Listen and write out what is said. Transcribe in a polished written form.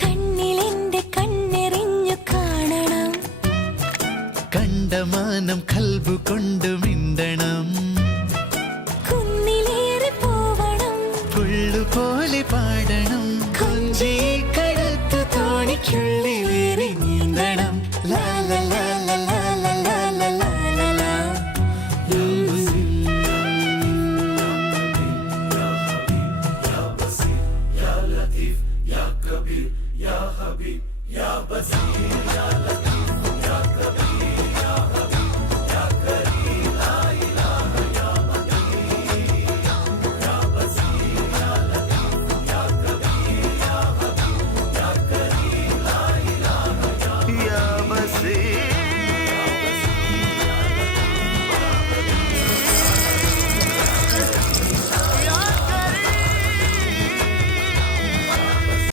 കണ്ണിലെന്റെ കണ്ണെറിഞ്ഞു കാണണം, കണ്ടമാനം കൽബു കൊണ്ട് മിണ്ടണം, കുന്നിലേറി പോവണം, പുള്ളുപോലെ പാടണം, കൊഞ്ചി കടത്തു തോണിക്കുള്ളിലേറി നീന്തണം. ലാ ലാ ലാ ലാ ലാ ലാ ലാ ലാ ലാ ലാ ലാ. يا لطيف يا كبير يا حبيب يا بصير